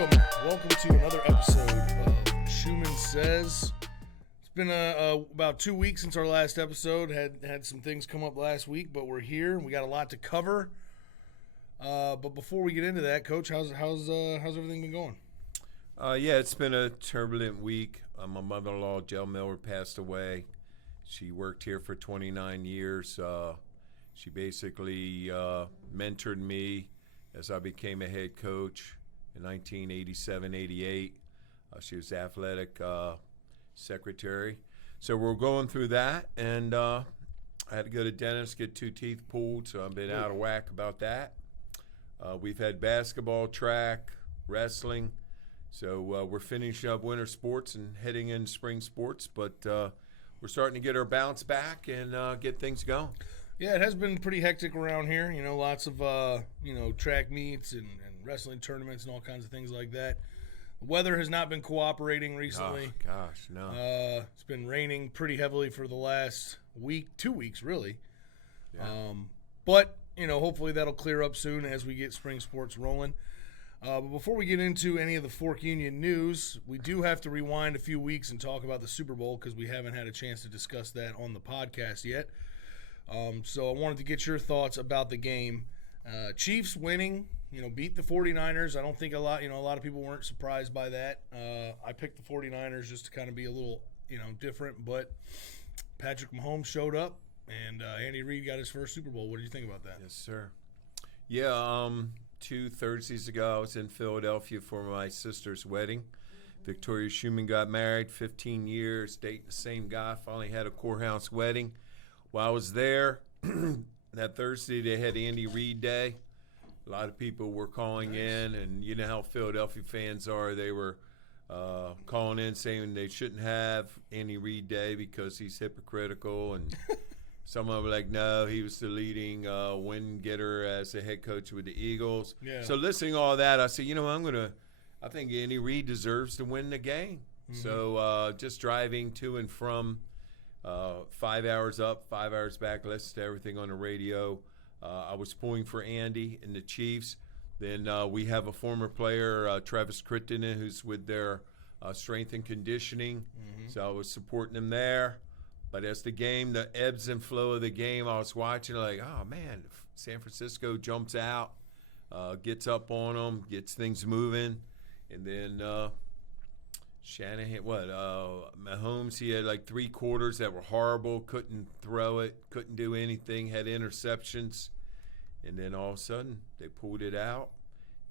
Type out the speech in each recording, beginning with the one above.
Welcome to another episode of Shuman Says. It's been about 2 weeks since our last episode. Had some things come up last week, but we're here and we got a lot to cover. But before we get into that, Coach, how's everything been going? Yeah, it's been a turbulent week. My mother-in-law, Jill Miller, passed away. She worked here for 29 years. She basically mentored me as I became a head coach in 1987-88. She was athletic secretary. So we're going through that, and I had to go to dentist, get 2 teeth pulled, so I've been out of whack about that. We've had basketball, track, wrestling. So we're finishing up winter sports and heading into spring sports, but we're starting to get our bounce back and get things going. Yeah, it has been pretty hectic around here. You know, lots of track meets and wrestling tournaments and all kinds of things like that. The weather has not been cooperating recently. Oh, gosh, no. It's been raining pretty heavily for the last week, 2 weeks really. Yeah. But hopefully that'll clear up soon as we get spring sports rolling. But before we get into any of the Fork Union news, we do have to rewind a few weeks and talk about the Super Bowl because we haven't had a chance to discuss that on the podcast yet. So I wanted to get your thoughts about the game. Chiefs winning, beat the 49ers. I don't think a lot of people weren't surprised by that. I picked the 49ers just to kind of be a little, different, but Patrick Mahomes showed up and Andy Reid got his first Super Bowl. What do you think about that? Yes, sir. Yeah, 2 Thursdays ago, I was in Philadelphia for my sister's wedding. Victoria Shuman got married, 15 years, dating the same guy, finally had a courthouse wedding. While I was there, that Thursday they had Andy Reid Day. A lot of people were calling in, and you know how Philadelphia fans are. They were calling in saying they shouldn't have Andy Reid Day because he's hypocritical, and some of them were like, no, he was the leading win getter as the head coach with the Eagles. Yeah. So listening to all that, I said, I think Andy Reid deserves to win the game. Mm-hmm. So just driving to and from 5 hours up, 5 hours back, listened to everything on the radio. I was pulling for Andy and the Chiefs. Then we have a former player, Travis Crittenden, who's with their strength and conditioning. Mm-hmm. So I was supporting him there. But as the ebbs and flow of the game, I was watching like, oh, man, San Francisco jumps out, gets up on them, gets things moving. And then Mahomes, he had like 3 quarters that were horrible, couldn't throw it, couldn't do anything, had interceptions. And then all of a sudden, they pulled it out.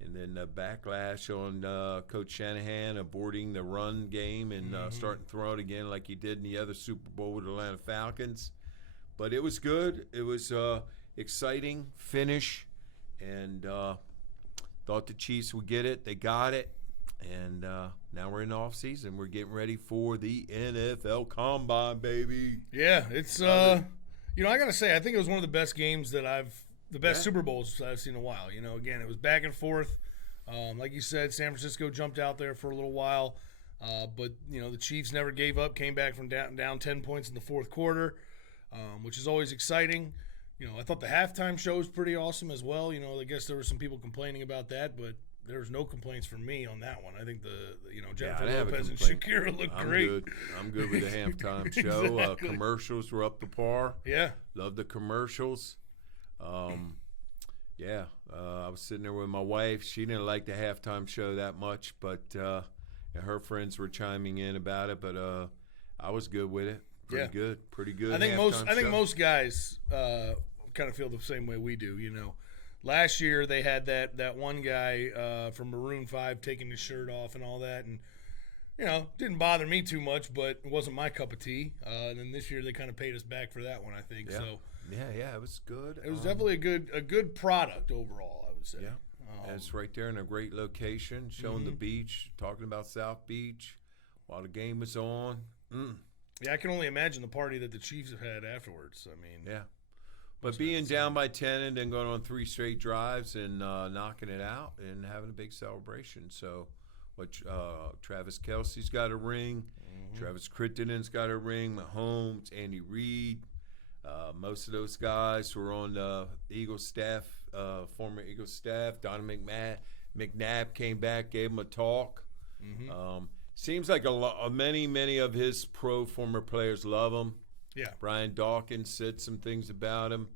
And then the backlash on Coach Shanahan aborting the run game and starting to throw it again like he did in the other Super Bowl with the Atlanta Falcons. But it was good. It was exciting finish, and thought the Chiefs would get it. They got it. And now we're in the off season. We're getting ready for the NFL Combine, baby. Yeah, it's I gotta say, I think it was one of the best games Super Bowls I've seen in a while. Again, it was back and forth. Like you said, San Francisco jumped out there for a little while, but the Chiefs never gave up. Came back from down 10 points in the fourth quarter, which is always exciting. I thought the halftime show was pretty awesome as well. I guess there were some people complaining about that, but there was no complaints from me on that one. I think Jennifer Lopez and Shakira looked great. I'm good with the halftime show. Exactly. Commercials were up to par. Yeah. Love the commercials. I was sitting there with my wife. She didn't like the halftime show that much, but her friends were chiming in about it. But I was good with it. Pretty good. I think most guys kind of feel the same way we do. Last year they had that one guy from Maroon 5 taking his shirt off and all that, and didn't bother me too much, but it wasn't my cup of tea. And then this year they kind of paid us back for that one, I think. Yeah. So yeah, it was good. It was definitely a good product overall, I would say. Yeah, and it's right there in a great location, showing the beach, talking about South Beach while the game was on. Yeah, I can only imagine the party that the Chiefs have had afterwards. I mean, yeah. But being down by 10 and then going on 3 straight drives and knocking it out and having a big celebration. So, Travis Kelce's got a ring. Travis Crittenden's got a ring. Mahomes, Andy Reid. Most of those guys were on the Eagles staff, former Eagles staff. Donovan McNabb came back, gave him a talk. Seems like many of his former players love him. Yeah. Brian Dawkins said some things about him.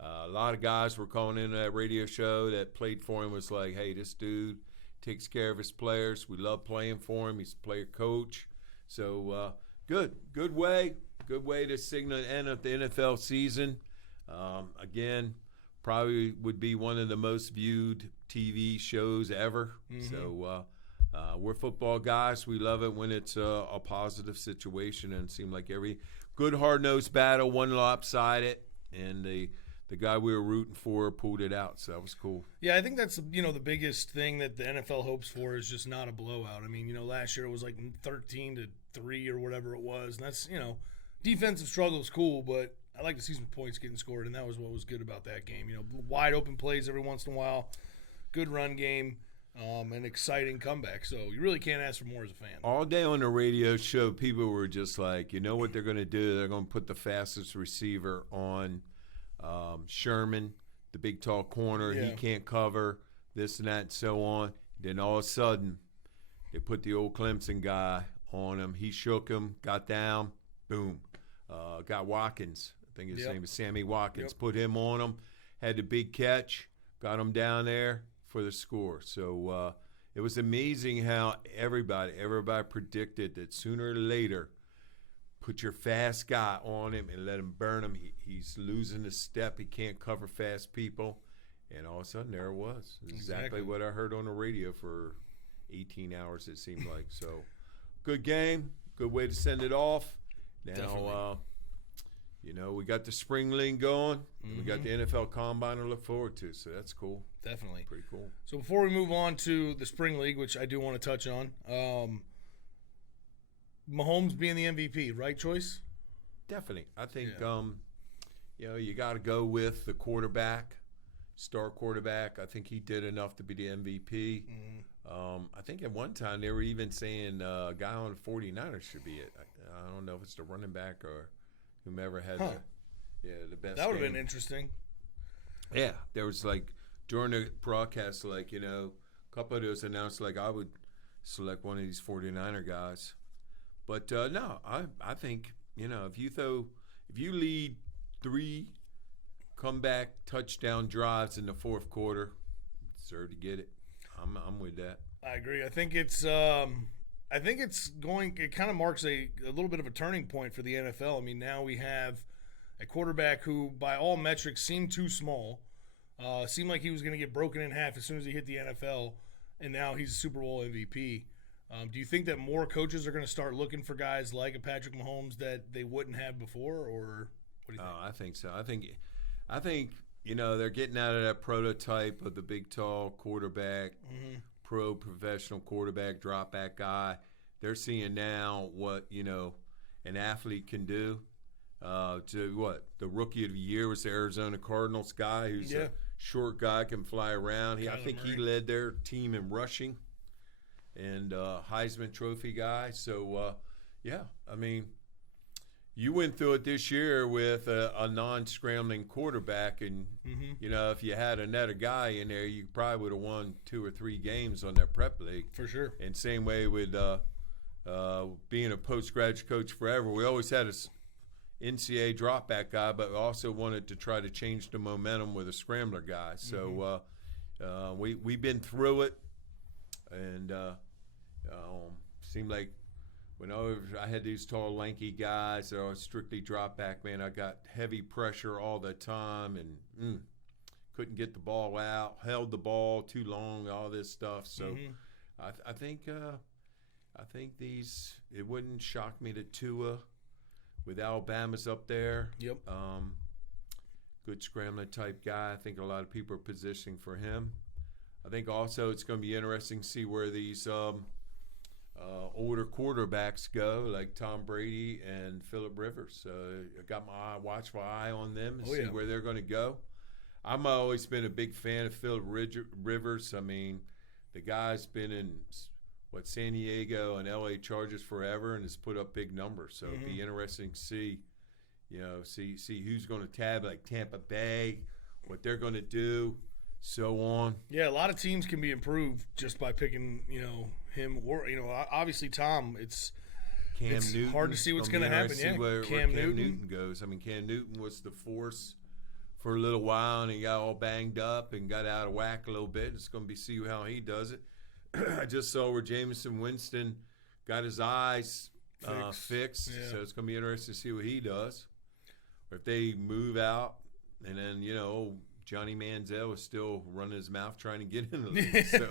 A lot of guys were calling into that radio show that played for him, was like, hey, this dude takes care of his players. We love playing for him. He's a player coach. So good way to signal the end of the NFL season. Again, probably would be one of the most viewed TV shows ever. So we're football guys. We love it when it's a positive situation, and it seemed like every good hard-nosed battle, one lopsided, and the guy we were rooting for pulled it out, so that was cool. Yeah, I think that's the biggest thing that the NFL hopes for is just not a blowout. I mean, last year it was like 13-3 or whatever it was, and that's defensive struggle is cool, but I like to see some points getting scored, and that was what was good about that game. Wide open plays every once in a while, good run game, and exciting comeback. So you really can't ask for more as a fan. All day on the radio show, people were just like, you know what they're going to do? They're going to put the fastest receiver on Sherman, the big tall corner. Yeah. He can't cover, this and that and so on. Then all of a sudden, they put the old Clemson guy on him. He shook him, got down, boom. Got Watkins. I think his name is Sammy Watkins. Put him on him, had the big catch, got him down there for the score. So it was amazing how everybody predicted that sooner or later, put your fast guy on him and let him burn him. He's losing his step. He can't cover fast people. And all of a sudden, there it was. Exactly what I heard on the radio for 18 hours, it seemed like. So, good game. Good way to send it off. Now, we got the spring league going. We got the NFL Combine to look forward to. So, that's cool. Definitely. Pretty cool. So, before we move on to the spring league, which I do want to touch on, Mahomes being the MVP, right choice? Definitely. I think, you got to go with the quarterback, star quarterback. I think he did enough to be the MVP. I think at one time they were even saying a guy on the 49ers should be it. I don't know if it's the running back or whomever had the best That would have game. been interesting. Yeah. There was during the broadcast, a couple of those announced I would select one of these 49er guys. But no, I think if you lead 3 comeback touchdown drives in the fourth quarter, you deserve to get it. I'm with that. I agree. I think it's it kind of marks a little bit of a turning point for the NFL. I mean, now we have a quarterback who, by all metrics, seemed too small. Seemed like he was going to get broken in half as soon as he hit the NFL, and now he's a Super Bowl MVP. Do you think that more coaches are going to start looking for guys like a Patrick Mahomes that they wouldn't have before, or what do you think? I think so. I think they're getting out of that prototype of the big, tall quarterback, professional quarterback, drop back guy. They're seeing now what an athlete can do. The rookie of the year was the Arizona Cardinals guy, who's a short guy, can fly around. I think he led their team in rushing. And Heisman Trophy guy. So, I mean, you went through it this year with a non-scrambling quarterback, and, if you had another guy in there, you probably would have won 2 or 3 games on that prep league. For sure. And same way with being a postgraduate coach forever, we always had a NCAA drop-back guy, but we also wanted to try to change the momentum with a scrambler guy. So we've been through it. And seemed like when I had these tall, lanky guys that are strictly drop back, man, I got heavy pressure all the time and couldn't get the ball out, held the ball too long, all this stuff. So I think it wouldn't shock me that Tua with Alabama's up there. Yep. Good scrambling type guy. I think a lot of people are positioning for him. I think also it's going to be interesting to see where these older quarterbacks go, like Tom Brady and Phillip Rivers. I got watch my eye on them and see where they're going to go. I've always been a big fan of Phillip Rivers. I mean, the guy's been in San Diego and LA Chargers forever and has put up big numbers. So it'd be interesting to see who's going to tab like Tampa Bay, what they're going to do. so on. Yeah, a lot of teams can be improved just by picking, him or, obviously Tom. It's Newton, hard to see what's going to happen. Yeah, where Cam Newton goes. I mean, Cam Newton was the force for a little while, and he got all banged up and got out of whack a little bit. It's going to be see how he does it. I just saw where Jameson Winston got his eyes fixed, so it's going to be interesting to see what he does. Or if they move out, and then Johnny Manziel is still running his mouth trying to get in the league. So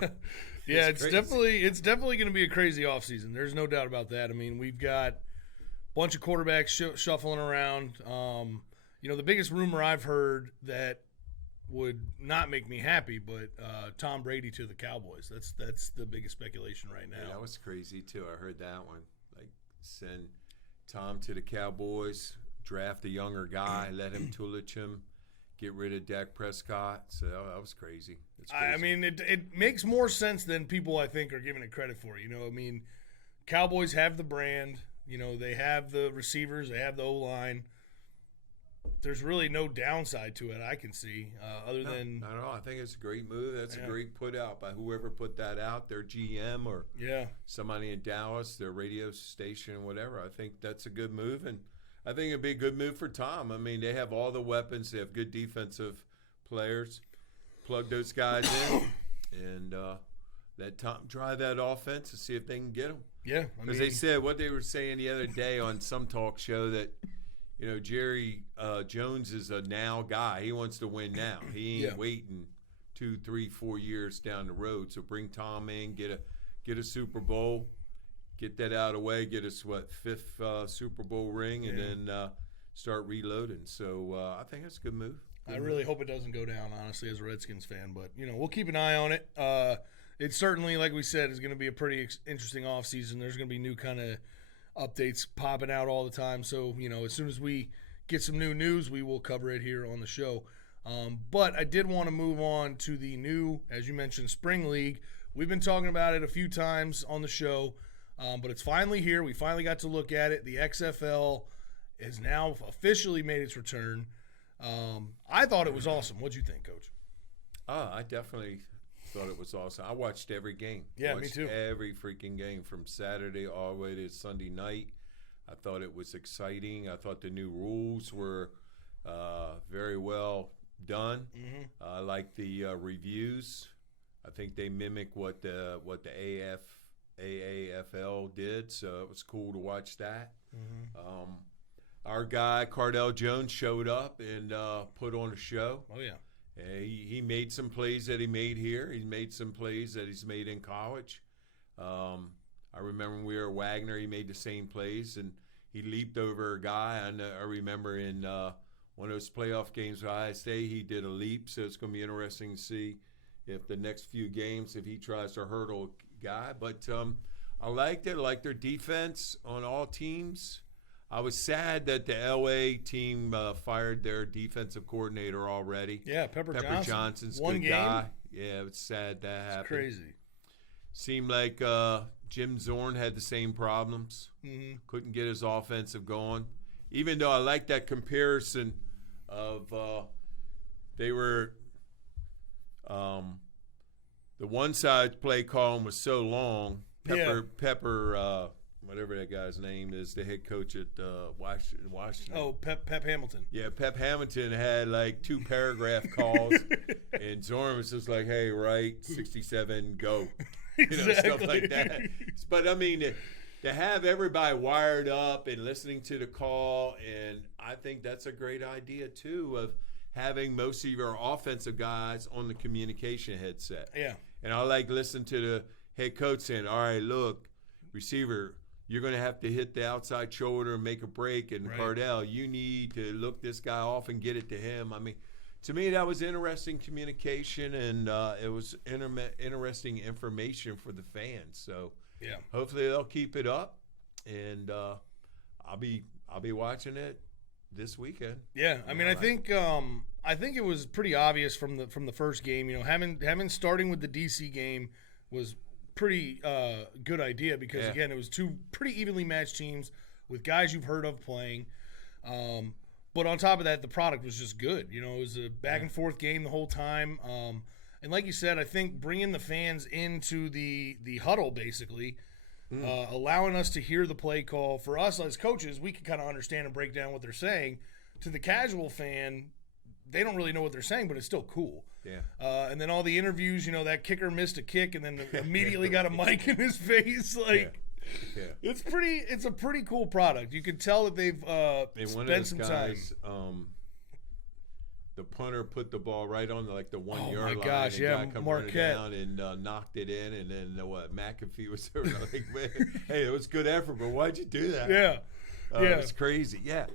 yeah, it's definitely going to be a crazy offseason. There's no doubt about that. I mean, we've got a bunch of quarterbacks shuffling around. The biggest rumor I've heard that would not make me happy, but Tom Brady to the Cowboys. That's the biggest speculation right now. Yeah, that was crazy too. I heard that one. Like, send Tom to the Cowboys, draft a younger guy, let him tutelage him, get rid of Dak Prescott. So that was crazy. It's crazy. I mean, it makes more sense than people I think are giving it credit for. I mean, Cowboys have the brand. They have the receivers. They have the O-line. There's really no downside to it I can see, other than. I don't know. I think it's a great move. That's a great put out by whoever put that out, their GM or somebody in Dallas, their radio station, whatever. I think that's a good move, and I think it'd be a good move for Tom. I mean, they have all the weapons. They have good defensive players. Plug those guys in and let Tom drive that offense and see if they can get them. Yeah. Because they said what they were saying the other day on some talk show that, Jerry Jones is a now guy. He wants to win now. He ain't waiting 2, 3, 4 years down the road. So bring Tom in, get a Super Bowl, get that out of the way, get us, fifth Super Bowl ring, and then start reloading. So I think that's a good move. I really hope it doesn't go down, honestly, as a Redskins fan. But, we'll keep an eye on it. It certainly, like we said, is going to be a pretty interesting offseason. There's going to be new kind of updates popping out all the time. So, as soon as we get some new news, we will cover it here on the show. But I did want to move on to the new, as you mentioned, Spring League. We've been talking about it a few times on the show, but it's finally here. We finally got to look at it. The XFL has now officially made its return. I thought it was awesome. What'd you think, Coach? I definitely thought it was awesome. I watched every game. Yeah, me too. Every freaking game from Saturday all the way to Sunday night. I thought it was exciting. I thought the new rules were very well done. Mm-hmm. I like the reviews. I think they mimic what the AAFL did, so it was cool to watch that. Mm-hmm. Our guy Cardell Jones showed up and put on a show. Oh yeah. He made some plays that he made here. He made some plays that he's made in college. I remember when we were at Wagner, he made the same plays, and he leaped over a guy. I remember in one of those playoff games with Ohio State, he did a leap, so it's going to be interesting to see if the next few games, if he tries to hurdle a guy. But I liked it. I liked their defense on all teams. I was sad that the LA team fired their defensive coordinator already. Yeah, Pepper Johnson's one good game. guy. Yeah, it's sad that happened. It's crazy. Seemed like Jim Zorn had the same problems. Mm-hmm. Couldn't get his offensive going. Even though I like that comparison of they were the one side play column was so long. Pepper whatever that guy's name is, the head coach at Washington. Oh, Pep Hamilton. Yeah, Pep Hamilton had like 2 paragraph calls, and Zorn was just like, hey, right, 67, go. Exactly. Stuff like that. But, I mean, to have everybody wired up and listening to the call, and I think that's a great idea, too, of having most of your offensive guys on the communication headset. Yeah. And I like listening to the head coach saying, all right, look, receiver, you're going to have to hit the outside shoulder and make a break. And right. Cardell, you need to look this guy off and get it to him. I mean, to me, that was interesting communication, and it was interesting information for the fans. So yeah, hopefully they'll keep it up, and I'll be watching it this weekend. Yeah, I mean, I think it was pretty obvious from the first game. Having starting with the DC game was pretty good idea because again, it was 2 pretty evenly matched teams with guys you've heard of playing. But on top of that, the product was just good. It was a back and forth game the whole time. And like you said, I think bringing the fans into the huddle, basically, allowing us to hear the play call. For us as coaches, we can kind of understand and break down what they're saying. To the casual fan, they don't really know what they're saying, but it's still cool. Yeah. And then all the interviews, that kicker missed a kick and then immediately got a mic in his face. Like, it's a pretty cool product. You can tell that they've spent some time. The punter put the ball right on the 1 yard line. Oh my gosh, yeah, Marquette down and knocked it in, and then McAfee was there like, man, hey, it was good effort, but why'd you do that? Yeah, It was crazy. Yeah,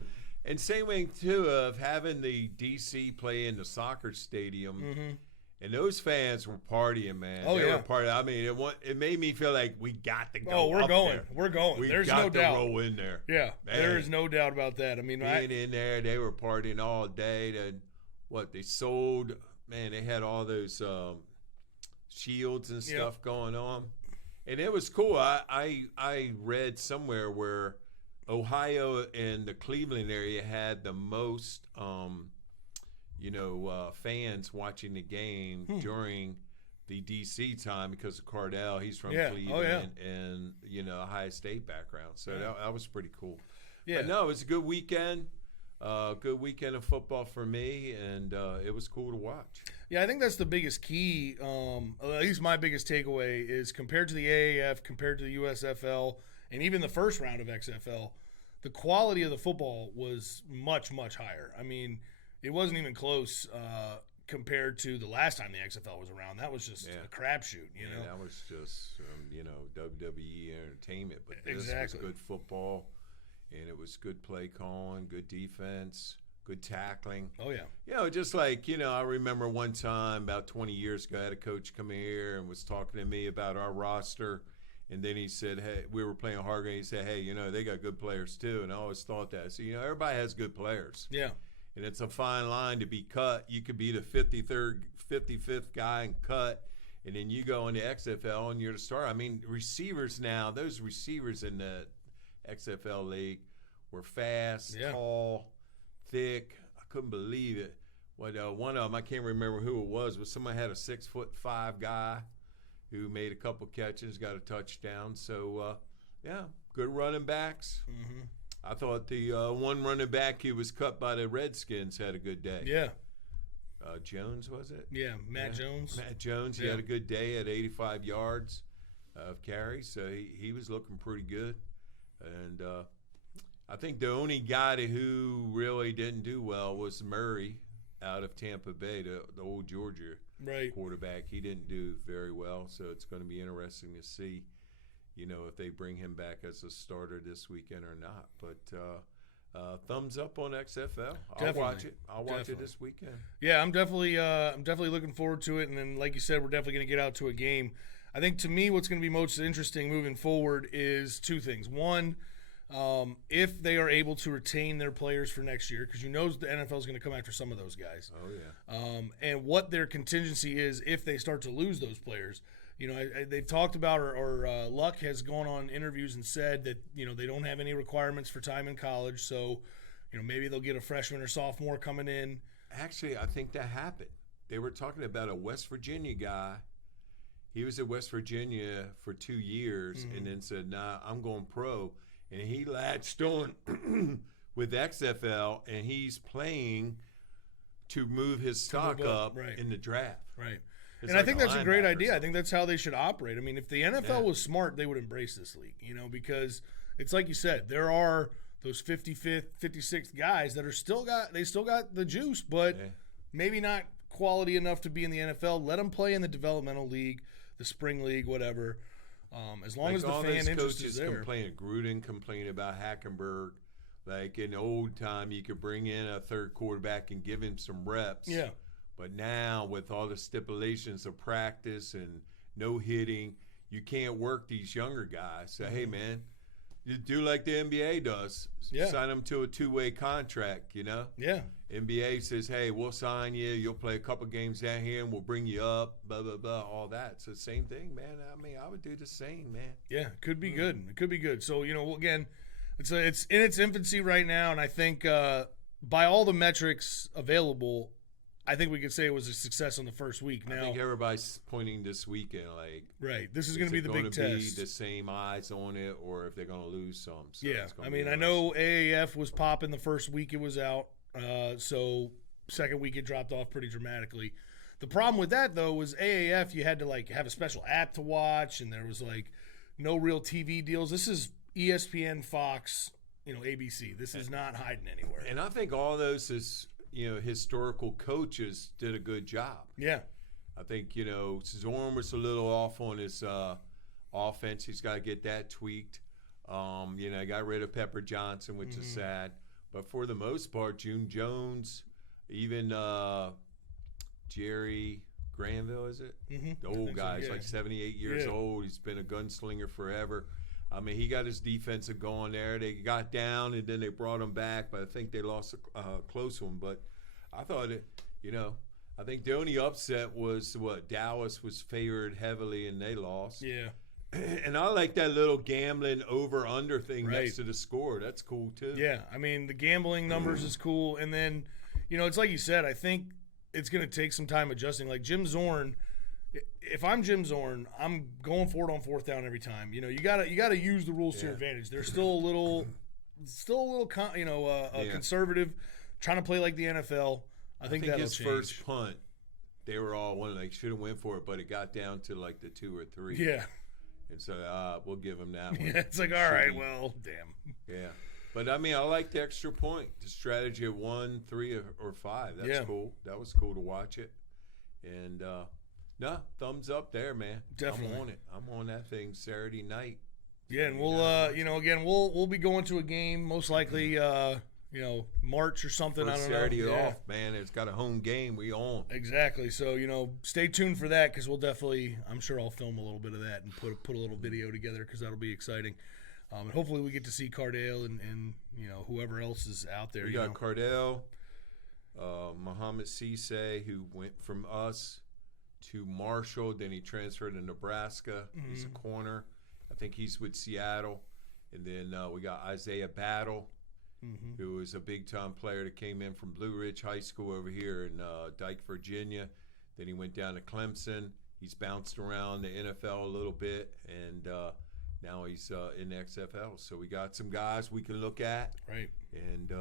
and same way too of having the DC play in the soccer stadium, and those fans were partying, man. They were partying. I mean, it made me feel like we got to go. Oh, we're going. There. We're going. There's got no to doubt. Roll in there. Yeah, man. there is no doubt about that. I mean, being in there, they were partying all day. They sold, man, they had all those shields and stuff going on. And it was cool. I read somewhere where Ohio and the Cleveland area had the most, fans watching the game during the DC time because of Cardell. He's from Cleveland and, Ohio State background. So that was pretty cool. Yeah. But no, it was a good weekend. Good weekend of football for me, and it was cool to watch. Yeah, I think that's the biggest key, at least my biggest takeaway, is compared to the AAF, compared to the USFL, and even the first round of XFL, the quality of the football was much, much higher. I mean, it wasn't even close compared to the last time the XFL was around. That was just a crapshoot, know? That was just, WWE entertainment, but this was good football. And it was good play calling, good defense, good tackling. Oh, yeah. Just like, I remember one time about 20 years ago, I had a coach come here and was talking to me about our roster. And then he said, hey, we were playing a hard game. He said, hey, they got good players too. And I always thought that. So, everybody has good players. Yeah. And it's a fine line to be cut. You could be the 53rd, 55th guy and cut. And then you go into XFL and you're the star. I mean, receivers now, those receivers in the XFL league were fast, tall, thick. I couldn't believe it. One of them, I can't remember who it was, but somebody had a 6'5" guy who made a couple catches, got a touchdown. So, good running backs. Mm-hmm. I thought the one running back who was cut by the Redskins had a good day. Yeah. Jones, was it? Yeah, Matt Jones. Matt Jones, he had a good day at 85 yards of carry, so he was looking pretty good. And I think the only guy who really didn't do well was Murray out of Tampa Bay, the old Georgia quarterback. He didn't do very well, so it's going to be interesting to see, if they bring him back as a starter this weekend or not. But thumbs up on XFL. I'll watch it. I'll watch it this weekend. Yeah, I'm definitely looking forward to it. And then, like you said, we're definitely going to get out to a game. I think to me what's going to be most interesting moving forward is two things. One, if they are able to retain their players for next year, because the NFL is going to come after some of those guys. Oh, yeah. And what their contingency is if they start to lose those players. They've talked about, or Luck has gone on interviews and said that, they don't have any requirements for time in college. So, maybe they'll get a freshman or sophomore coming in. Actually, I think that happened. They were talking about a West Virginia guy. He was at West Virginia for 2 years and then said, nah, I'm going pro. And he latched on with XFL, and he's playing to move his stock up in the draft. Right. And I think that's a great idea. I think that's how they should operate. I mean, if the NFL was smart, they would embrace this league, because it's like you said, there are those 55th, 56th guys that are still got the juice, but maybe not quality enough to be in the NFL. Let them play in the developmental league, the spring league, whatever. As long as the fan interest is there. Gruden complained about Hackenberg. Like in the old time, you could bring in a third quarterback and give him some reps. Yeah. But now with all the stipulations of practice and no hitting, you can't work these younger guys. Say, hey, man, you do like the NBA does. Yeah. Sign them to a two-way contract, Yeah. NBA says, hey, we'll sign you. You'll play a couple games down here, and we'll bring you up, blah, blah, blah, all that. So same thing, man. I mean, I would do the same, man. Yeah, it could be good. It could be good. So, again, it's in its infancy right now, and I think by all the metrics available, I think we could say it was a success on the first week. Now, I think everybody's pointing this weekend like, right, this is going to be the big test. Is it going to be the same eyes on it, or if they're going to lose some? So yeah, I mean, I know AAF was popping the first week it was out, so second week it dropped off pretty dramatically. The problem with that, though, was AAF, you had to, like, have a special app to watch, and there was, like, no real TV deals. This is ESPN, Fox, ABC. This is not hiding anywhere. And I think all those historical coaches did a good job. Yeah. I think, Zorn was a little off on his offense. He's got to get that tweaked. Got rid of Pepper Johnson, which is sad. But for the most part, June Jones, even Jerry Granville, is it? Mm-hmm. The old guy. He's like 78 years old. He's been a gunslinger forever. I mean, he got his defensive going there. They got down, and then they brought him back, but I think they lost a close one. But I thought I think the only upset was Dallas was favored heavily, and they lost. Yeah. And I like that little gambling over-under thing next to the score. That's cool, too. Yeah, I mean, the gambling numbers is cool. And then, it's like you said, I think it's going to take some time adjusting. Like Jim Zorn, if I'm Jim Zorn, I'm going for it on fourth down every time. You gotta use the rules to your advantage. They're still a little conservative, trying to play like the NFL. I think that'll his change. First punt, they were all one. They should have went for it, but it got down to like the 2 or 3. Yeah. And so we'll give him that one. Yeah, it's like, all right, well, damn. Yeah. But, I mean, I like the extra point. The strategy of 1, 3, or 5. That's cool. That was cool to watch it. And, thumbs up there, man. Definitely. I'm on it. I'm on that thing Saturday night. Yeah, and we'll be going to a game most likely, March or something. First I don't know. Saturday off, man. It's got a home game. We on. Exactly. So, stay tuned for that because we'll definitely, I'm sure I'll film a little bit of that and put a little video together because that'll be exciting. And hopefully we get to see Cardale and whoever else is out there. We got Cardale, Muhammad Cisse, who went from us to Marshall. Then he transferred to Nebraska. Mm-hmm. He's a corner. I think he's with Seattle. And then we got Isaiah Battle, who is a big-time player that came in from Blue Ridge High School over here in Dike, Virginia. Then he went down to Clemson. He's bounced around the NFL a little bit, and now he's in the XFL. So we got some guys we can look at, right, and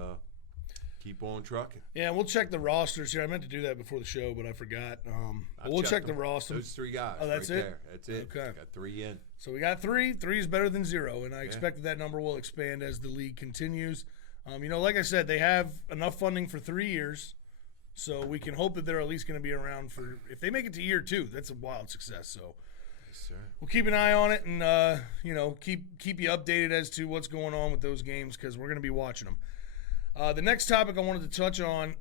keep on trucking. Yeah, and we'll check the rosters here. I meant to do that before the show, but I forgot. We'll check the roster. Those 3 guys. Oh, that's right it? There. That's it. Okay. Got 3 in. So we got 3. 3 is better than 0, and I expect that number will expand as the league continues. Like I said, they have enough funding for 3 years, so we can hope that they're at least going to be around for – if they make it to year 2, that's a wild success. So yes, sir. We'll keep an eye on it and, keep you updated as to what's going on with those games because we're going to be watching them. The next topic I wanted to touch on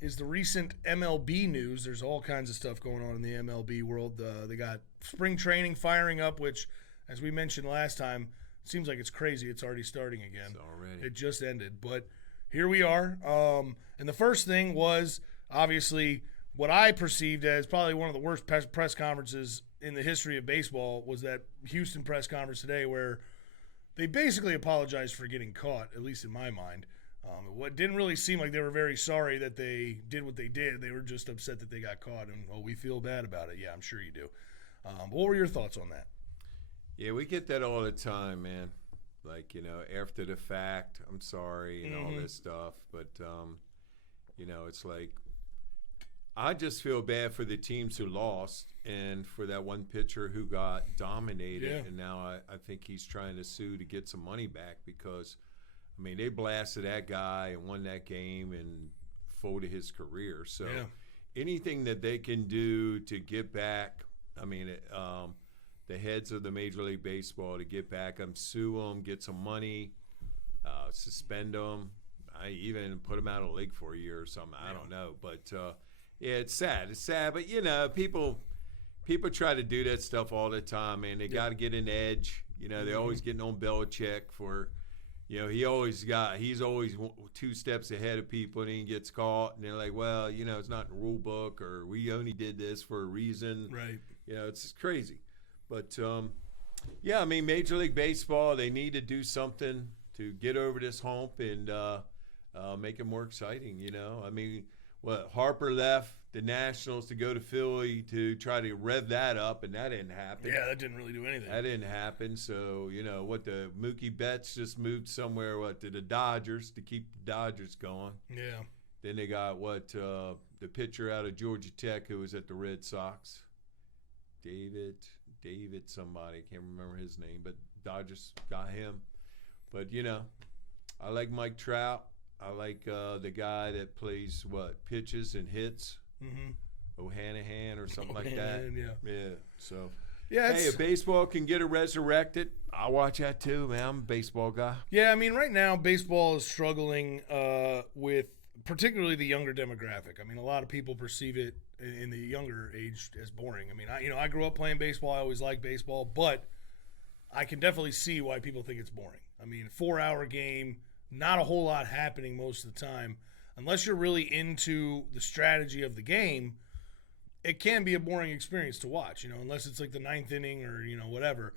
is the recent MLB news. There's all kinds of stuff going on in the MLB world. They got spring training firing up, which, as we mentioned last time, seems like it's crazy. It's already starting again. It just ended. But here we are. And the first thing was, obviously, what I perceived as probably one of the worst press conferences in the history of baseball was that Houston press conference today where they basically apologized for getting caught, at least in my mind. It didn't really seem like they were very sorry that they did what they did. They were just upset that they got caught, and, we feel bad about it. Yeah, I'm sure you do. What were your thoughts on that? Yeah, we get that all the time, man. Like, after the fact, I'm sorry, and all this stuff. But, it's like, I just feel bad for the teams who lost and for that one pitcher who got dominated. Yeah. And now I think he's trying to sue to get some money back because – they blasted that guy and won that game and folded his career. So anything that they can do to get back, the heads of the Major League Baseball to get back them, sue them, get some money, suspend them, I even put them out of the league for a year or something. I don't know. But, it's sad. It's sad. But, people try to do that stuff all the time, man. They got to get an edge. They're always getting on Belichick for – he's always 2 steps ahead of people, and he gets caught, and they're like, well, it's not in the rule book, or we only did this for a reason. Right. It's crazy. But, Major League Baseball, they need to do something to get over this hump and make it more exciting, Harper left the Nationals to go to Philly to try to rev that up, and that didn't happen. Yeah, that didn't really do anything. That didn't happen. So, the Mookie Betts just moved somewhere, to the Dodgers to keep the Dodgers going. Yeah. Then they got, the pitcher out of Georgia Tech who was at the Red Sox. David somebody. I can't remember his name, but Dodgers got him. But, I like Mike Trout. I like the guy that plays, pitches and hits. Mm-hmm. O'Hanahan or something like that. Yeah. So, hey, if baseball can get it resurrected, I'll watch that too, man. I'm a baseball guy. Yeah, I mean, right now baseball is struggling with particularly the younger demographic. I mean, a lot of people perceive it in the younger age as boring. I mean, I grew up playing baseball. I always liked baseball, but I can definitely see why people think it's boring. I mean, 4-hour game, not a whole lot happening most of the time. Unless you're really into the strategy of the game, it can be a boring experience to watch, unless it's like the 9th inning or, whatever.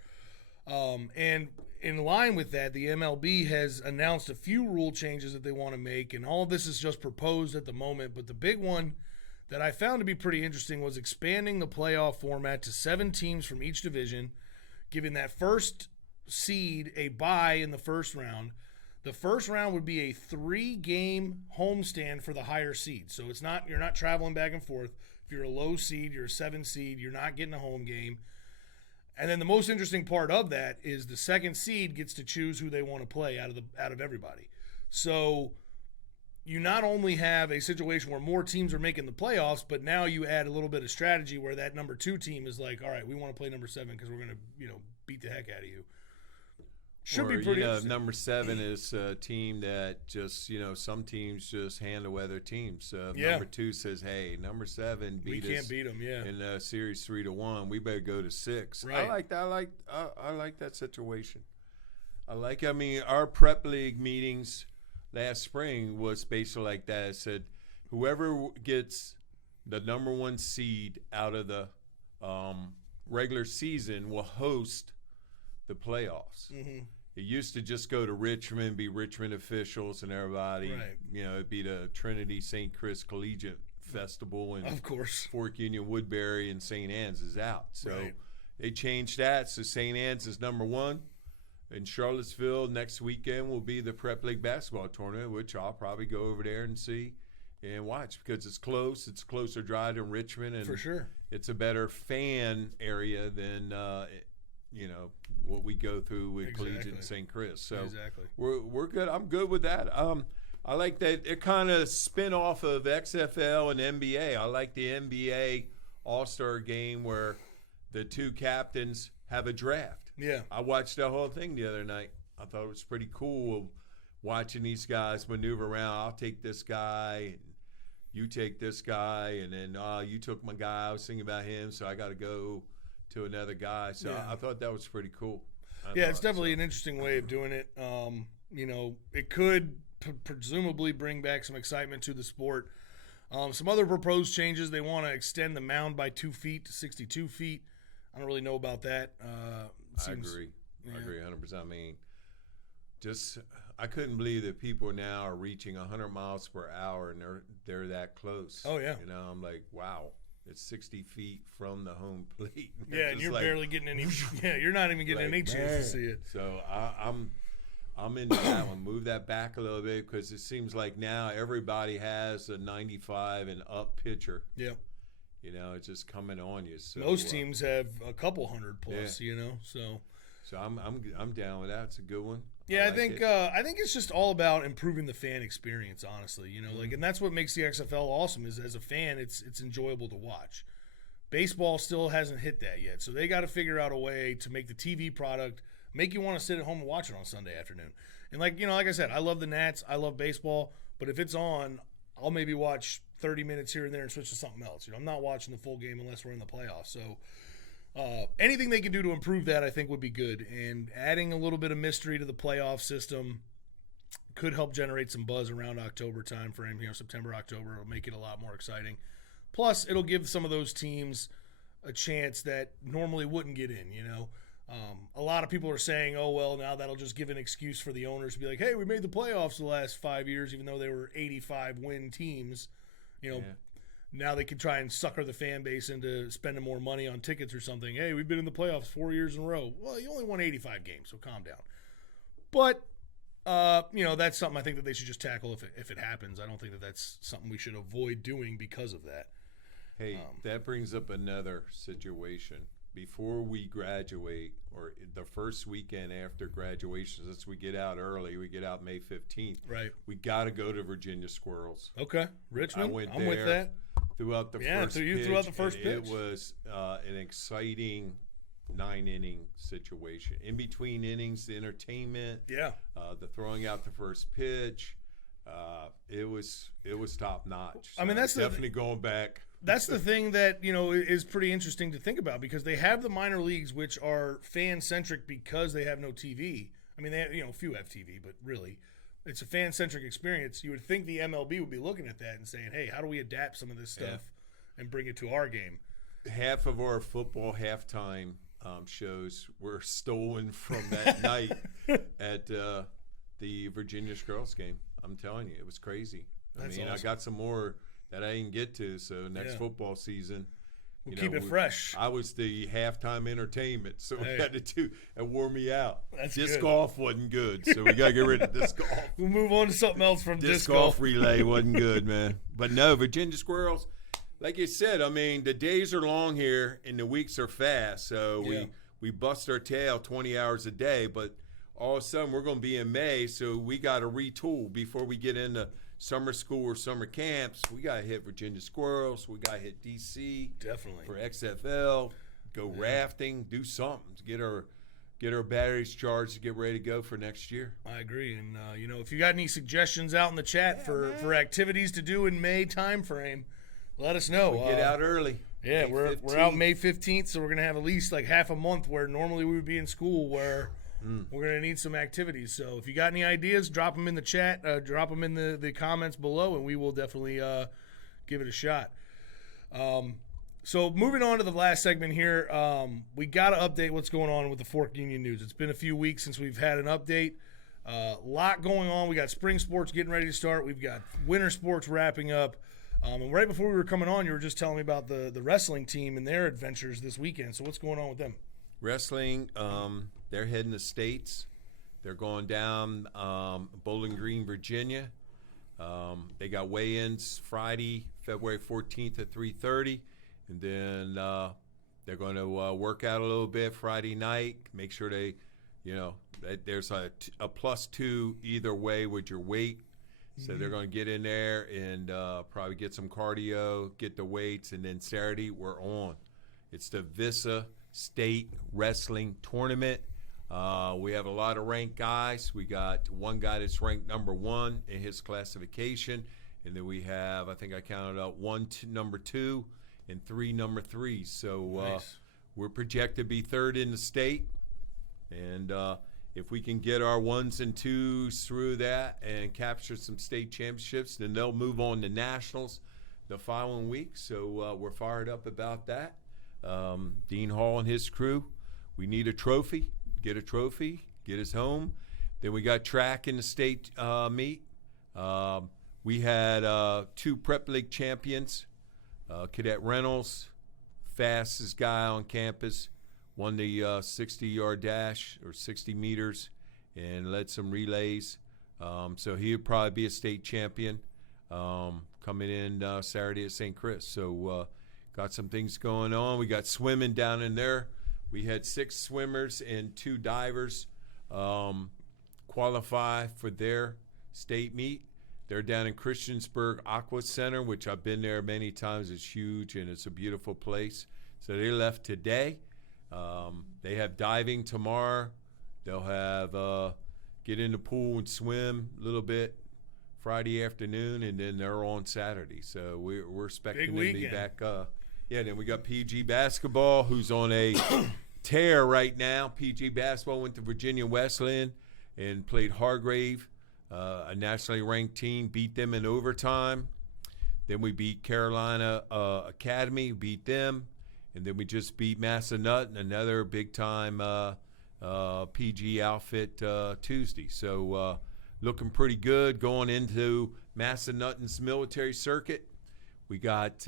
And in line with that, the MLB has announced a few rule changes that they want to make, and all of this is just proposed at the moment. But the big one that I found to be pretty interesting was expanding the playoff format to 7 teams from each division, giving that first seed a bye in the first round. The first round would be a 3-game homestand for the higher seed. So you're not traveling back and forth. If you're a low seed, you're a 7 seed, you're not getting a home game. And then the most interesting part of that is the second seed gets to choose who they want to play out of everybody. So you not only have a situation where more teams are making the playoffs, but now you add a little bit of strategy where that number 2 team is like, all right, we want to play number 7 because we're going to, beat the heck out of you. Should be pretty interesting. Number 7 is a team that just, some teams just handle other teams. Number 2 says, hey, number 7 beat us. We can't beat them, yeah. In the series 3-1. We better go to 6. Right. I like that situation. Our prep league meetings last spring was basically like that. It said, whoever gets the number 1 seed out of the regular season will host the playoffs. Mm-hmm. It used to just go to Richmond, be Richmond officials and everybody. Right. It'd be the Trinity St. Chris Collegiate Festival, and of course Fork Union, Woodbury, and St. Anne's is out. So right. They changed that. So St. Anne's is number 1. In Charlottesville next weekend will be the Prep League basketball tournament, which I'll probably go over there and see and watch because it's close. It's a closer drive than Richmond, and for sure, it's a better fan area than what we go through with Collegiate and St. Chris. So exactly. we're good. I'm good with that. I like that it kind of spin off of XFL and NBA. I like the NBA All-Star game where the 2 captains have a draft. Yeah. I watched the whole thing the other night. I thought it was pretty cool watching these guys maneuver around. I'll take this guy, and you take this guy, and then you took my guy. I was thinking about him, so I got to go to another guy. So yeah. I thought that was pretty cool. It's definitely an interesting way of doing it. It could presumably bring back some excitement to the sport. Some other proposed changes, they want to extend the mound by 2 feet to 62 feet. I don't really know about that. I agree. Yeah. I agree 100%. I mean, I couldn't believe that people now are reaching 100 miles per hour and they're that close. Oh, yeah. I'm like, wow. It's 60 feet from the home plate. Yeah, and you're barely getting any. Yeah, you're not even getting any chance to see it. So I'm into that one. Move that back a little bit because it seems like now everybody has a 95 and up pitcher. Yeah. It's just coming on you. So, most teams have a couple hundred plus. Yeah. So I'm down with that. It's a good one. Yeah, I think it's just all about improving the fan experience, honestly. And that's what makes the XFL awesome is as a fan, it's enjoyable to watch. Baseball still hasn't hit that yet, so they got to figure out a way to make the TV product make you want to sit at home and watch it on Sunday afternoon. And like I said, I love the Nats, I love baseball, but if it's on, I'll maybe watch 30 minutes here and there and switch to something else. I'm not watching the full game unless we're in the playoffs. So anything they can do to improve that, I think, would be good. And adding a little bit of mystery to the playoff system could help generate some buzz around October time frame. September, October will make it a lot more exciting. Plus, it'll give some of those teams a chance that normally wouldn't get in. A lot of people are saying, oh, well, now that'll just give an excuse for the owners to be like, hey, we made the playoffs the last 5 years, even though they were 85-win teams. you know, now they can try and sucker the fan base into spending more money on tickets or something. Hey, we've been in the playoffs 4 years in a row. Well, you only won 85 games, so calm down. But, you know, that's something I think that they should just tackle if it happens. I don't think that that's something we should avoid doing because of that. Hey, that brings up another situation. Before we graduate, or the first weekend after graduation, since we get out early, we get out May 15th. Right. We got to go to Virginia Squirrels. Okay. Richmond, I'm with that. Throughout the first pitch. Throughout the first pitch. It was an exciting 9-inning situation. In between innings, the entertainment, the throwing out the first pitch, it was top notch. So I mean, that's definitely going back. That's the thing that, you know, is pretty interesting to think about, because they have the minor leagues, which are fan-centric because they have no TV. I mean, few have TV, but really, it's a fan-centric experience. You would think the MLB would be looking at that and saying, hey, how do we adapt some of this stuff and bring it to our game? Half of our football halftime shows were stolen from that night at the Virginia Squirrels game. I'm telling you, it was crazy. Awesome. I got some more that I didn't get to, so next football season, we'll keep it fresh. I was the halftime entertainment, so we had to do it. Wore me out. Disc good. golf wasn't good, so we got to get rid of disc golf. We'll move on to something else from disc golf. Relay wasn't good, man. But no, Virginia Squirrels, like you said, I mean, the days are long here and the weeks are fast, so we bust our tail 20 hours a day, but all of a sudden we're going to be in May, so we got to retool before we get into summer school or summer camps. We got to hit Virginia Squirrels. We got to hit DC. Definitely. For XFL, go rafting, do something to get our batteries charged to get ready to go for next year. I agree. And, if you got any suggestions out in the chat for activities to do in May time frame, let us know. Get out early. Yeah, we're out May 15th, so we're going to have at least like half a month where normally we would be in school where we're going to need some activities. So if you got any ideas, drop them in the chat, drop them in the comments below, and we will definitely give it a shot. So moving on to the last segment here, we got to update what's going on with the Fork Union News. It's been a few weeks since we've had an update. A lot going on. We got spring sports getting ready to start. We've got winter sports wrapping up. And right before we were coming on, you were just telling me about the wrestling team and their adventures this weekend. So what's going on with them? Wrestling, they're heading to States. They're going down Bowling Green, Virginia. They got weigh-ins Friday, February 14th at 3:30. And then they're going to work out a little bit Friday night, make sure they, that there's a +2 either way with your weight. So they're going to get in there and probably get some cardio, get the weights, and then Saturday we're on. It's the VISA State Wrestling Tournament. We have a lot of ranked guys. We got one guy that's ranked number 1 in his classification, and then we have, I think I counted out number 2 and 3 number 3s. So nice. We're projected to be 3rd in the state, and if we can get our 1s and 2s through that and capture some state championships, then they'll move on to nationals the following week. So we're fired up about that. Dean Hall and his crew, we need a trophy, get us home. Then we got track in the state meet. We had 2 prep league champions, Cadet Reynolds, fastest guy on campus, won the 60-yard dash or 60 meters and led some relays. So he would probably be a state champion coming in Saturday at St. Chris. So got some things going on. We got swimming down in there. We had 6 swimmers and 2 divers qualify for their state meet. They're down in Christiansburg Aqua Center, which I've been there many times. It's huge and it's a beautiful place. So they left today. They have diving tomorrow. They'll have get in the pool and swim a little bit Friday afternoon, and then they're on Saturday. So we're expecting them to be back. Then we got PG basketball, who's on a tear right now. PG basketball went to Virginia Wesleyan and played Hargrave, a nationally ranked team, beat them in overtime. Then we beat Carolina Academy, beat them. And then we just beat Massanutten, another big-time PG outfit Tuesday. So looking pretty good going into Massanutten's military circuit. We got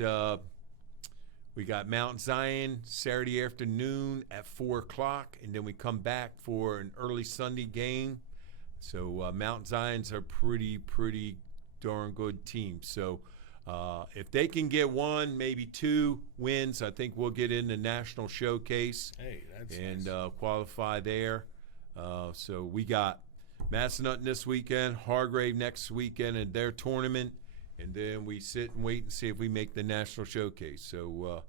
Mount Zion Saturday afternoon at 4 o'clock, and then we come back for an early Sunday game. So Mount Zion's a pretty darn good team. So if they can get one, maybe 2 wins, I think we'll get in the national showcase and nice. Qualify there. So we got Massanutten this weekend, Hargrave next weekend in their tournament, and then we sit and wait and see if we make the national showcase. So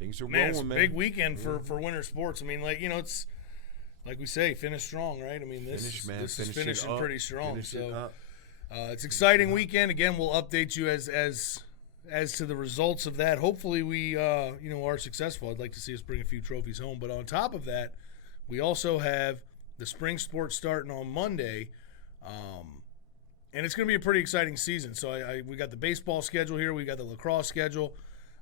things are rolling, it's a man. big weekend for winter sports. I mean, it's like we say, finish strong, right? I mean, this is finishing pretty strong. It's exciting weekend. Again, we'll update you as to the results of that. Hopefully we are successful. I'd like to see us bring a few trophies home. But on top of that, we also have the spring sports starting on Monday. And it's going to be a pretty exciting season. So we got the baseball schedule here. We got the lacrosse schedule.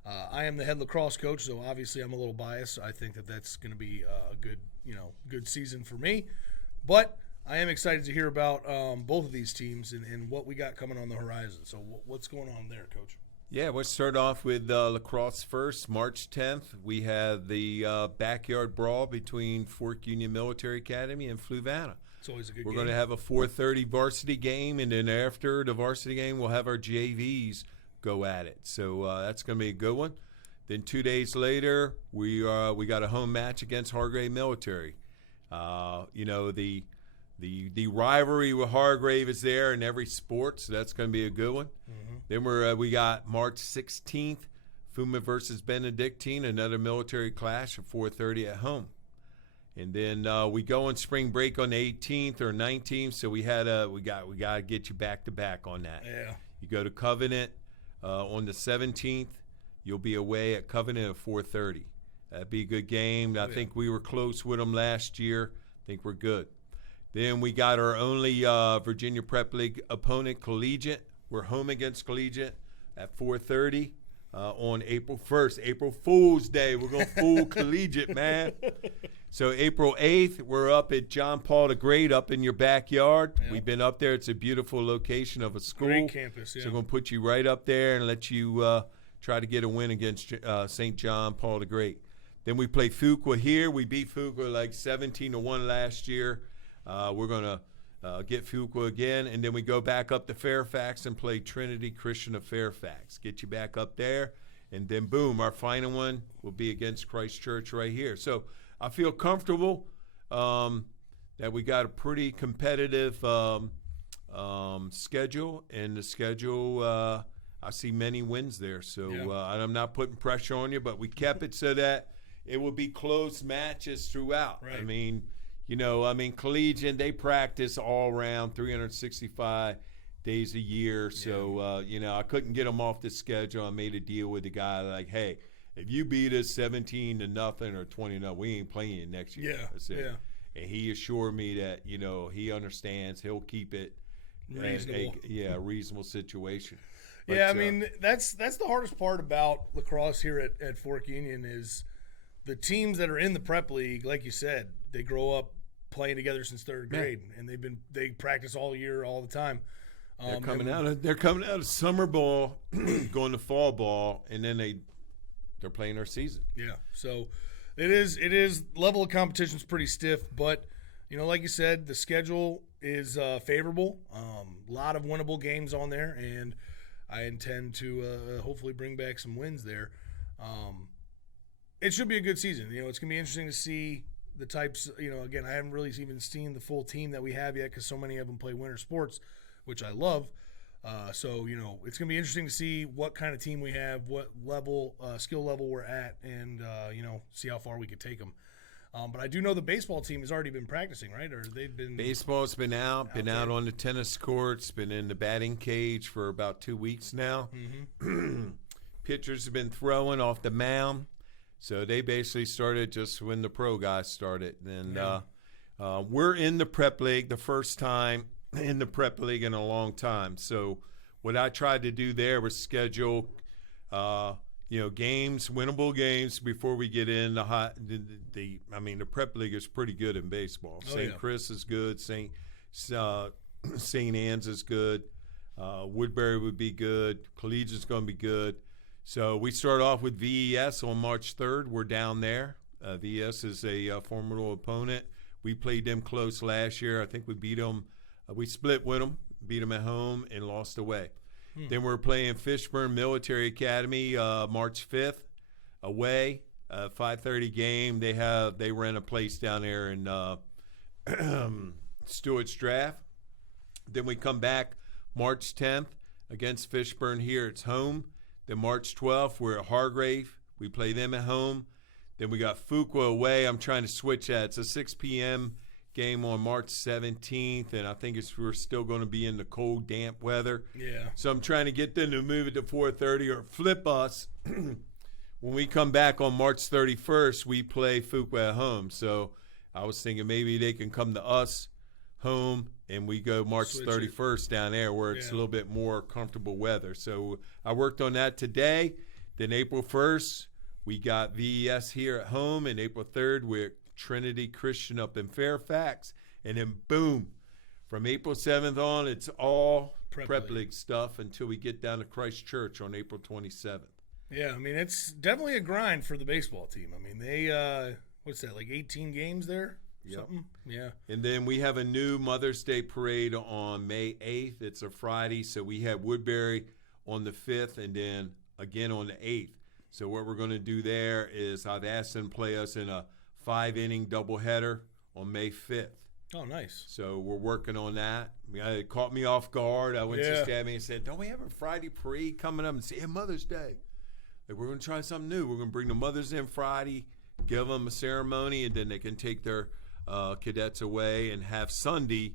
I am the head lacrosse coach, so obviously I'm a little biased. I think that's going to be a good season for me. But I am excited to hear about both of these teams and what we got coming on the horizon. So what's going on there, Coach? Yeah, let's start off with lacrosse first. March 10th, we have the backyard brawl between Fork Union Military Academy and Fluvanna. It's always a good game. We're going to have a 4:30 varsity game, and then after the varsity game, we'll have our JVs go at it. So that's going to be a good one. Then 2 days later, we got a home match against Hargrave Military. The rivalry with Hargrave is there in every sport, so that's going to be a good one. Mm-hmm. Then we got March 16th, FUMA versus Benedictine, another military clash at 4:30 at home. And then we go on spring break on the 18th or 19th, so we got to get you back to back on that. Yeah. You go to Covenant on the 17th. You'll be away at Covenant at 4:30. That'd be a good game. I think we were close with them last year. I think we're good. Then we got our only Virginia Prep League opponent, Collegiate. We're home against Collegiate at 4:30 on April 1st. April Fool's Day. We're going to fool Collegiate, man. So April 8th, we're up at John Paul the Great up in your backyard. Yep. We've been up there. It's a beautiful location of a school. Great campus, yeah. So we're going to put you right up there and let you try to get a win against St. John Paul the Great. Then we play Fuqua here. We beat Fuqua like 17-1 last year. We're going to get Fuqua again, and then we go back up to Fairfax and play Trinity Christian of Fairfax. Get you back up there, and then boom, our final one will be against Christ Church right here. So I feel comfortable that we got a pretty competitive schedule, and the schedule I see many wins there. So I'm not putting pressure on you, but we kept it so that it will be close matches throughout. Right. I mean, Collegiate, they practice all around 365 days a year. So, I couldn't get them off the schedule. I made a deal with the guy like, hey, if you beat us 17-0 or 20-0, we ain't playing you next year. Yeah, That's it. And he assured me that, he understands. He'll keep it reasonable. A reasonable situation. But, that's the hardest part about lacrosse here at Fork Union is the teams that are in the prep league, like you said, they grow up playing together since third grade, and they practice all year, all the time. They're coming out of summer ball, going to fall ball, and then they're playing their season. Yeah, so it is level of competition is pretty stiff, but like you said, the schedule is favorable. A lot of winnable games on there, and I intend to hopefully bring back some wins there. It should be a good season. It's going to be interesting to see the types. Again, I haven't really even seen the full team that we have yet because so many of them play winter sports, which I love. So it's going to be interesting to see what kind of team we have, what level, skill level we're at, and see how far we could take them. But I do know the baseball team has already been practicing, right? Or they've been. Baseball's been out on the tennis courts, been in the batting cage for about 2 weeks now. Mm-hmm. Pitchers have been throwing off the mound. So they basically started just when the pro guys started. And we're in the prep league, the first time in the prep league in a long time. So what I tried to do there was schedule, games, winnable games before we get in the prep league is pretty good in baseball. St. Chris is good. St. Anne's is good. Woodbury would be good. Collegiate's going to be good. So we start off with VES on March 3rd. We're down there. VES is a formidable opponent. We played them close last year. I think we beat them. We split with them, beat them at home, and lost away. Then we're playing Fishburne Military Academy March 5th away. 5:30 game. They rent a place down there in Stewart's Draft. Then we come back March 10th against Fishburne here. It's home. Then March 12th, we're at Hargrave. We play them at home. Then we got Fuqua away. I'm trying to switch that. It's a 6 p.m. game on March 17th, and I think we're still going to be in the cold, damp weather. Yeah. So I'm trying to get them to move it to 4:30 or flip us. When we come back on March 31st, we play Fuqua at home. So I was thinking maybe they can come to us home, and we go March 31st down there where it's a little bit more comfortable weather. So I worked on that today. Then April 1st, we got VES here at home, and April 3rd, we're Trinity Christian up in Fairfax. And then, boom, from April 7th on, it's all Prep League stuff until we get down to Christchurch on April 27th. Yeah, I mean, it's definitely a grind for the baseball team. I mean, they, what's that, like 18 games there? Yep. Something? Yeah. And then we have a new Mother's Day parade on May 8th. It's a Friday, so we have Woodbury on the 5th and then again on the 8th. So what we're going to do there is I've asked them to play us in a 5-inning doubleheader on May 5th. Oh, nice. So we're working on that. It caught me off guard. I went to Stabby and said, don't we have a Friday parade coming up? And say, yeah, Mother's Day. Like, we're going to try something new. We're going to bring the mothers in Friday, give them a ceremony, and then they can take their cadets away and have Sunday,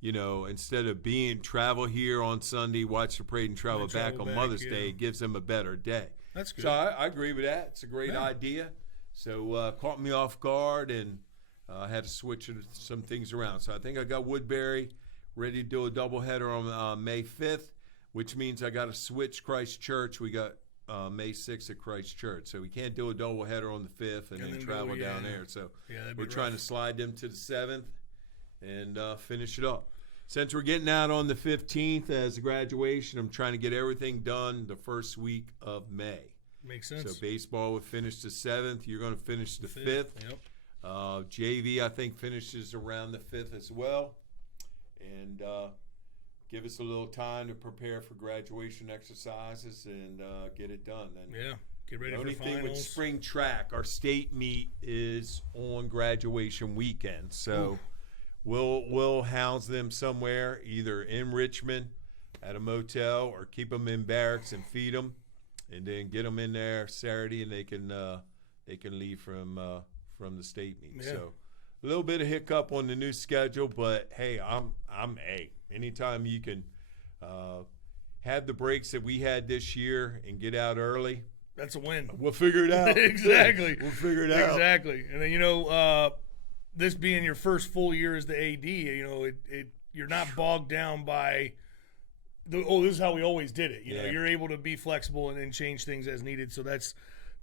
you know, instead of travel here on Sunday, watch the parade and travel back on Mother's Day, it gives them a better day. That's good. So I agree with that. It's a great idea. So caught me off guard, and I had to switch some things around. So I think I got Woodbury ready to do a doubleheader on May 5th, which means I got to switch Christchurch. We got May 6th at Christchurch. So we can't do a doubleheader on the 5th and then travel down there. So we're trying to slide them to the 7th and finish it up. Since we're getting out on the 15th as a graduation, I'm trying to get everything done the first week of May. Makes sense. So baseball would finish the 7th. You're going to finish the 5th. Yep. JV, I think, finishes around the 5th as well. And give us a little time to prepare for graduation exercises and get it done. And get ready for finals. The only thing with spring track, our state meet is on graduation weekend. So we'll house them somewhere, either in Richmond at a motel or keep them in barracks and feed them, and then get them in there Saturday, and they can leave from the state meet. Yeah. So a little bit of hiccup on the new schedule, but hey, anytime you can have the breaks that we had this year and get out early, that's a win. We'll figure it out. Exactly. We'll figure it out. Exactly. And then this being your first full year as the AD, you're not bogged down by this is how we always did it. You know, you're able to be flexible and change things as needed. So that's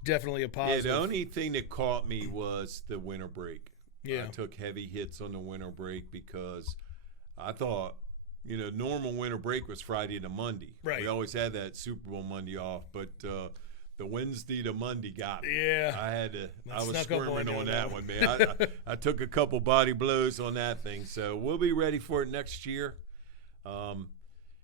definitely a positive. Yeah, the only thing that caught me was the winter break. Yeah. I took heavy hits on the winter break because I thought, normal winter break was Friday to Monday. Right. We always had that Super Bowl Monday off, but the Wednesday to Monday got me. Yeah. I was squirming on that one, man. I took a couple body blows on that thing. So we'll be ready for it next year.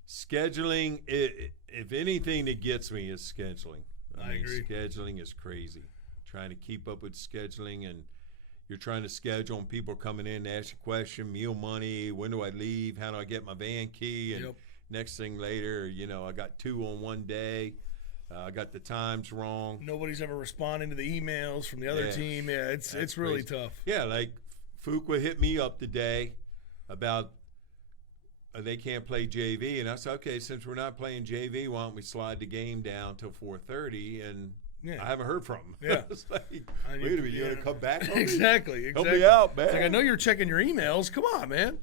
Scheduling, if anything that gets me is scheduling. I mean, agree. Scheduling is crazy. Trying to keep up with scheduling, and you're trying to schedule, and people coming in to ask you a question, meal money, when do I leave, how do I get my van key, and next thing later, I got 2 on one day. I got the times wrong. Nobody's ever responding to the emails from the other team. Yeah, it's really tough. Yeah, like Fuqua hit me up today about they can't play JV, and I said, okay, since we're not playing JV, why don't we slide the game down till 4:30? And I haven't heard from him. Yeah, it's like, wait a minute, you want to come back? Exactly. Help me out, man. It's like, I know you're checking your emails. Come on, man.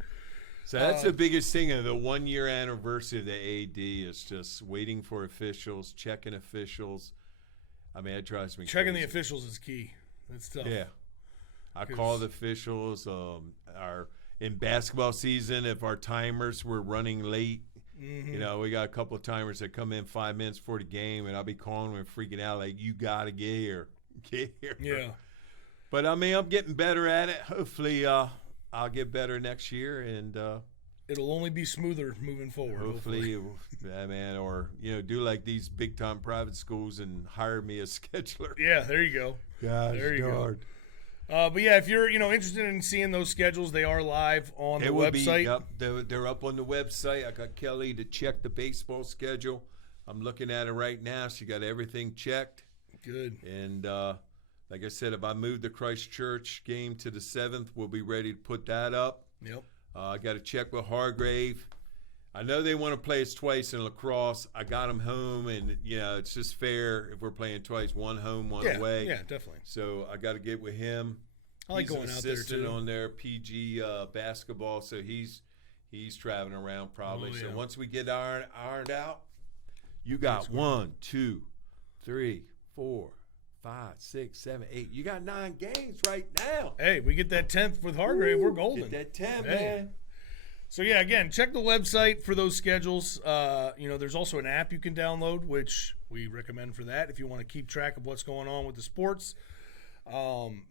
So that's the biggest thing of the 1-year anniversary of the AD is just waiting for officials, checking officials. I mean, it drives me checking crazy. The officials is key. That's tough. Yeah. I call the officials in basketball season, if our timers were running late, You know, we got a couple of timers that come in 5 minutes before the game, and I'll be calling them and freaking out like, you got to get here. Get here. Yeah. But, I mean, I'm getting better at it. Hopefully I'll get better next year, and it'll only be smoother moving forward. Hopefully. Yeah, man. Or, you know, do like these big-time private schools and hire me a scheduler. Yeah, there you go. Gosh, there you darn. go. But yeah, if you're interested in seeing those schedules, they are live on the website. They're up on the website. I got Kelly to check the baseball schedule. I'm looking at it right now. She got everything checked. Good. And like I said, if I move the Christchurch game to the 7th, we'll be ready to put that up. Yep. I got to check with Hargrave. I know they want to play us twice in lacrosse. I got them home, and it's just fair if we're playing twice, one home, one away. Yeah, definitely. So I got to get with him. I like he's going an out there assistant too. on their PG basketball, so he's traveling around probably. Oh, yeah. So once we get ironed out, you got 1, 2, 3, 4, 5, 6, 7, 8. You got 9 games right now. Hey, we get that 10th with Hargrave, we're golden. Get that 10, man. So yeah, again, check the website for those schedules. There's also an app you can download, which we recommend for that if you want to keep track of what's going on with the sports.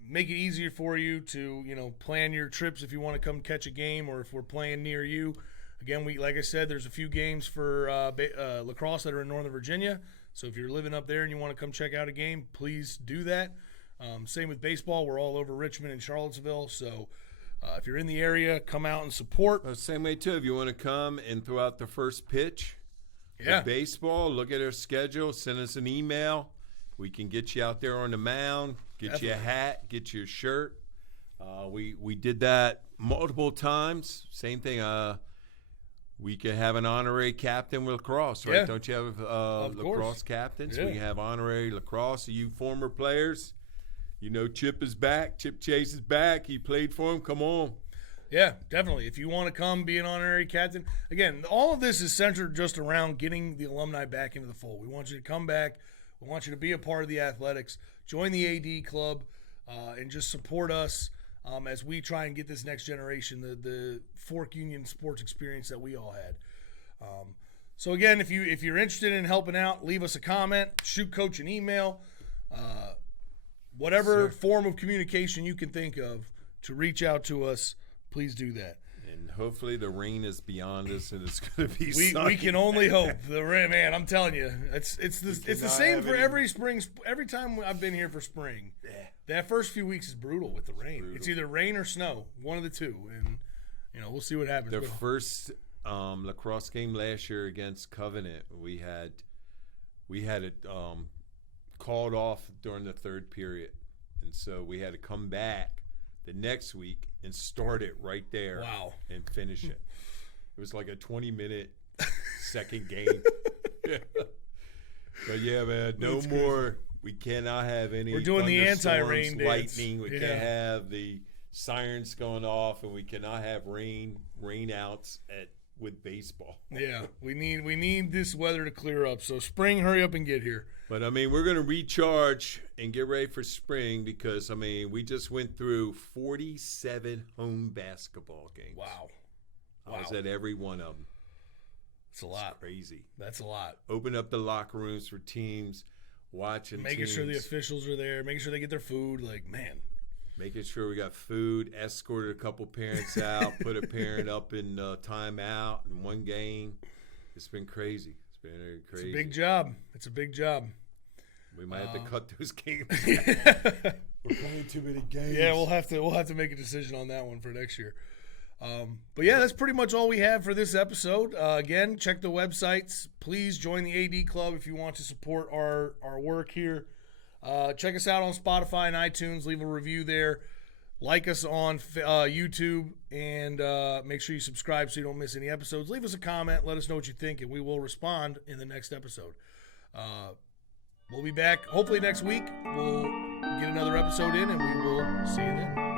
Make it easier for you to plan your trips if you want to come catch a game, or if we're playing near you. Again, like I said, there's a few games for lacrosse that are in Northern Virginia. So if you're living up there and you want to come check out a game, please do that. Same with baseball. We're all over Richmond and Charlottesville. So if you're in the area, come out and support. Same way, too. If you want to come and throw out the first pitch of baseball, look at our schedule, send us an email. We can get you out there on the mound, get you a hat, get you a shirt. We did that multiple times. Same thing. We could have an honorary captain with lacrosse, right? Yeah. Don't you have lacrosse captains? Yeah. We have honorary lacrosse. You former players, Chip is back. Chip Chase is back. He played for him. Come on. Yeah, definitely. If you want to come be an honorary captain. Again, all of this is centered just around getting the alumni back into the fold. We want you to come back. We want you to be a part of the athletics. Join the AD club and just support us as we try and get this next generation the Fork Union sports experience that we all had. So again, if you're interested in helping out, leave us a comment, shoot Coach an email, whatever form of communication you can think of to reach out to us, please do that. And hopefully the rain is beyond us and it's going to be sunny. We can only hope. The rain, man, I'm telling you, it's the same for every spring. Every time I've been here for spring, that first few weeks is brutal with the rain. It's either rain or snow, one of the two, and we'll see what happens. The first lacrosse game last year against Covenant, we had it called off during the third period, and so we had to come back the next week and start it right there. Wow. And finish it. It was like a 20-minute second game. But yeah, man, no more. We cannot have any. We're doing the anti-rain dance. Lightning. We can't have the sirens going off, and we cannot have rainouts with baseball. Yeah, we need this weather to clear up. So spring, hurry up and get here. But, I mean, we're going to recharge and get ready for spring because, I mean, we just went through 47 home basketball games. Wow. I was at every one of them. That's a lot. It's crazy. That's a lot. Open up the locker rooms for teams, watching making sure the officials are there, making sure they get their food. Like, man. Making sure we got food, escorted a couple parents out, put a parent up in timeout in one game. It's been crazy. It's a big job. It's a big job. We might have to cut those games. We're playing too many games. Yeah, we'll have to make a decision on that one for next year. But yeah, that's pretty much all we have for this episode. Again, check the websites. Please join the AD Club if you want to support our work here. Check us out on Spotify and iTunes. Leave a review there. Like us on YouTube, and make sure you subscribe so you don't miss any episodes. Leave us a comment. Let us know what you think, and we will respond in the next episode. We'll be back hopefully next week. We'll get another episode in, and we will see you then.